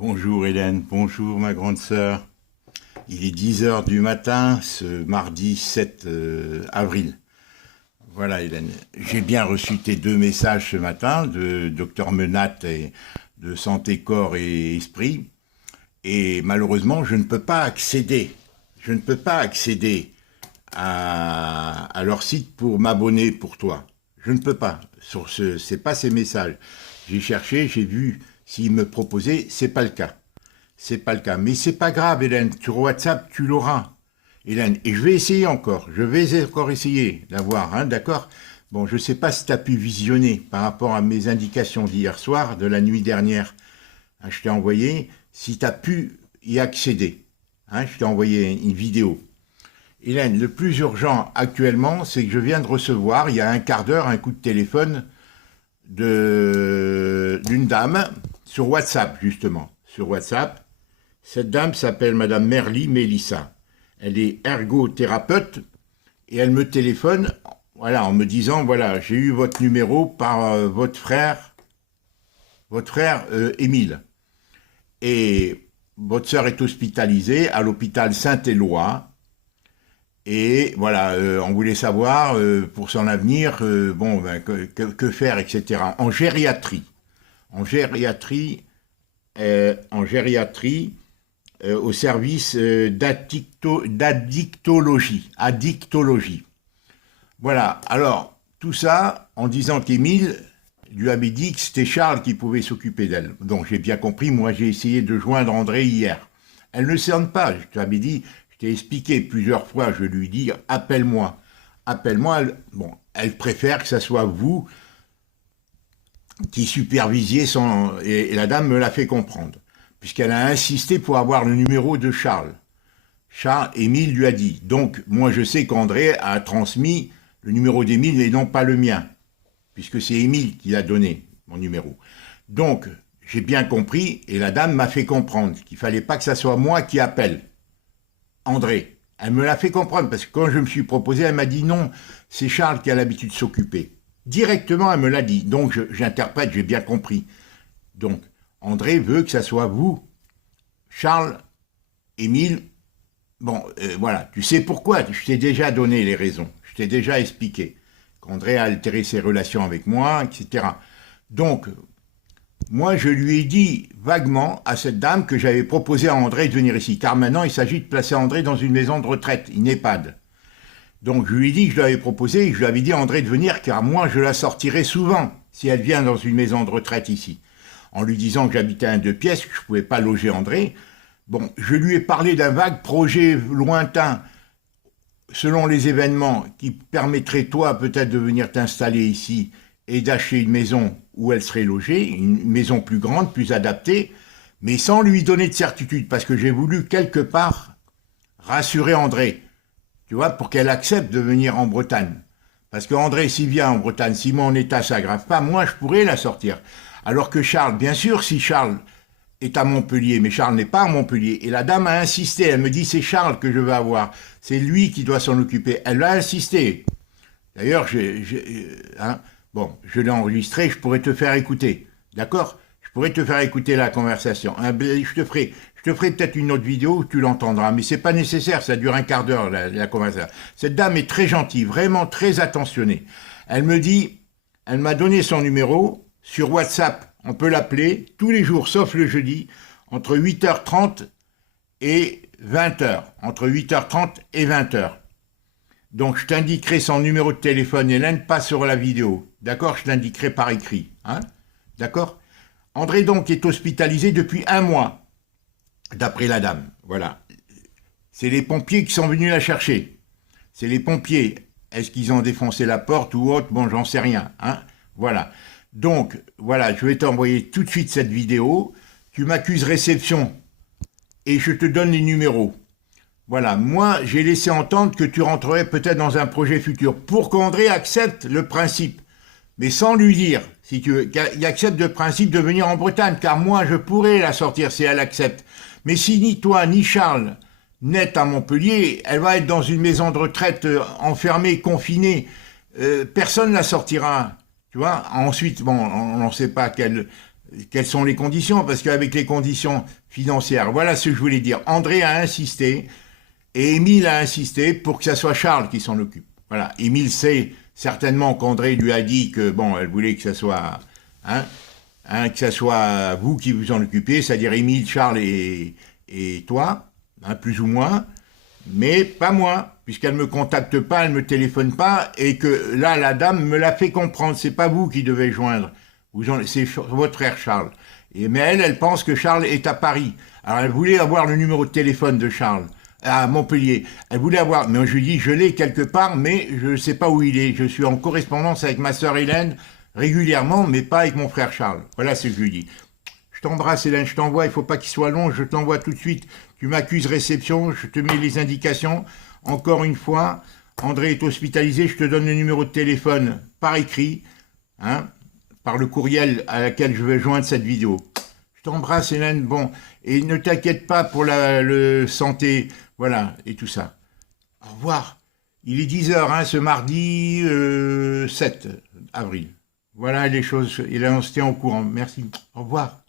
Bonjour Hélène, bonjour ma grande sœur. Il est 10 heures du matin, ce mardi 7 avril. Voilà Hélène, j'ai bien reçu tes deux messages ce matin de Docteur Menat et de Santé Corps et Esprit. Et malheureusement, je ne peux pas accéder. Je ne peux pas accéder à leur site pour m'abonner pour toi. Je ne peux pas. C'est pas ces messages. J'ai cherché, j'ai vu s'ils me proposaient, c'est pas le cas. C'est pas le cas. Mais c'est pas grave, Hélène. Sur WhatsApp, tu l'auras. Hélène, et je vais essayer encore. Je vais encore essayer d'avoir, hein, d'accord? Bon, je sais pas si tu as pu visionner par rapport à mes indications d'hier soir, de la nuit dernière. Hein, je t'ai envoyé, si tu as pu y accéder. Hein, je t'ai envoyé une vidéo. Hélène, le plus urgent actuellement, c'est que je viens de recevoir, il y a un quart d'heure, un coup de téléphone d'une dame sur WhatsApp, justement. Sur WhatsApp. Cette dame s'appelle Madame Merly Mélissa. Elle est ergothérapeute et elle me téléphone, voilà, en me disant, voilà, j'ai eu votre numéro par votre frère Émile. Et votre sœur est hospitalisée à l'hôpital Saint-Éloi. Et voilà, on voulait savoir pour son avenir, bon, ben, que faire, etc. En gériatrie. En gériatrie, au service d'addictologie. Addictologie. Voilà, alors, tout ça en disant qu'Émile lui avait dit que c'était Charles qui pouvait s'occuper d'elle. Donc j'ai bien compris, moi j'ai essayé de joindre André hier. Elle ne sonne pas, je t'avais dit, je t'ai expliqué plusieurs fois, je lui dis appelle-moi. Appelle-moi, bon, elle préfère que ce soit vous qui supervisiez son... Et la dame me l'a fait comprendre, puisqu'elle a insisté pour avoir le numéro de Charles. Charles, Émile lui a dit. Donc, moi je sais qu'André a transmis le numéro d'Émile et non pas le mien, puisque c'est Émile qui l'a donné, mon numéro. Donc, j'ai bien compris, et la dame m'a fait comprendre qu'il ne fallait pas que ce soit moi qui appelle André. Elle me l'a fait comprendre, parce que quand je me suis proposé, elle m'a dit non, c'est Charles qui a l'habitude de s'occuper. Directement, elle me l'a dit. Donc, j'interprète, j'ai bien compris. Donc, André veut que ce soit vous, Charles, Émile. Bon, voilà, tu sais pourquoi, je t'ai déjà donné les raisons, je t'ai déjà expliqué qu'André a altéré ses relations avec moi, etc. Donc, moi, je lui ai dit vaguement à cette dame que j'avais proposé à André de venir ici, car maintenant, il s'agit de placer André dans une maison de retraite, une EHPAD. Donc, je lui ai dit que je lui avais proposé, et je lui avais dit à André de venir, car moi, je la sortirai souvent, si elle vient dans une maison de retraite ici. En lui disant que j'habitais à 2 pièces, que je ne pouvais pas loger André. Bon, je lui ai parlé d'un vague projet lointain, selon les événements, qui permettrait, toi, peut-être de venir t'installer ici et d'acheter une maison où elle serait logée, une maison plus grande, plus adaptée, mais sans lui donner de certitude, parce que j'ai voulu quelque part rassurer André, tu vois, pour qu'elle accepte de venir en Bretagne. Parce que André, s'il vient en Bretagne, si mon état s'aggrave pas, moi, je pourrais la sortir. Alors que Charles, bien sûr, si Charles est à Montpellier, mais Charles n'est pas à Montpellier. Et la dame a insisté, elle me dit c'est Charles que je veux avoir, c'est lui qui doit s'en occuper. Elle a insisté. D'ailleurs, bon, je l'ai enregistré, je pourrais te faire écouter, d'accord? Je pourrais te faire écouter la conversation. Je te ferai peut-être une autre vidéo où tu l'entendras, mais c'est pas nécessaire, ça dure un quart d'heure la conversation. Cette dame est très gentille, vraiment très attentionnée. Elle me dit, elle m'a donné son numéro sur WhatsApp. On peut l'appeler tous les jours, sauf le jeudi, entre 8h30 et 20h. Entre 8h30 et 20h. Donc, je t'indiquerai son numéro de téléphone, Hélène, pas sur la vidéo. D'accord? Je t'indiquerai par écrit. Hein? D'accord? André, donc, est hospitalisé depuis 1 mois, d'après la dame. Voilà. C'est les pompiers qui sont venus la chercher. C'est les pompiers. Est-ce qu'ils ont défoncé la porte ou autre? Bon, j'en sais rien. Hein? Voilà. Donc, voilà, je vais t'envoyer tout de suite cette vidéo. Tu m'accuses réception et je te donne les numéros. Voilà, moi, j'ai laissé entendre que tu rentrerais peut-être dans un projet futur pour qu'André accepte le principe, mais sans lui dire, si tu veux, qu'il accepte le principe de venir en Bretagne, car moi, je pourrais la sortir si elle accepte. Mais si ni toi, ni Charles n'êtes à Montpellier, elle va être dans une maison de retraite enfermée, confinée. Personne ne la sortira. Tu vois, ensuite, bon, on n'en sait pas quelle quelles sont les conditions, parce qu'avec les conditions financières, voilà ce que je voulais dire. André a insisté, et Émile a insisté pour que ça soit Charles qui s'en occupe. Voilà, Émile sait certainement qu'André lui a dit que, bon, elle voulait que ça soit, que ça soit vous qui vous en occupiez, c'est-à-dire Émile, Charles et toi, plus ou moins, mais pas moi, puisqu'elle me contacte pas, elle me téléphone pas, et que là, la dame me l'a fait comprendre, c'est pas vous qui devez joindre, c'est votre frère Charles. Mais elle pense que Charles est à Paris. Alors elle voulait avoir le numéro de téléphone de Charles, à Montpellier. Elle voulait avoir, mais je lui dis, je l'ai quelque part, mais je ne sais pas où il est. Je suis en correspondance avec ma sœur Hélène régulièrement, mais pas avec mon frère Charles. Voilà ce que je lui dis. Je t'embrasse Hélène, je t'envoie, il ne faut pas qu'il soit long, je t'envoie tout de suite. Tu m'accuses réception, je te mets les indications. Encore une fois, André est hospitalisé, je te donne le numéro de téléphone par écrit, par le courriel à laquelle je vais joindre cette vidéo. Je t'embrasse Hélène, bon, et ne t'inquiète pas pour le santé, voilà, et tout ça. Au revoir. Il est 10h, ce mardi 7 avril. Voilà les choses, et là on se tient au courant. Merci. Au revoir.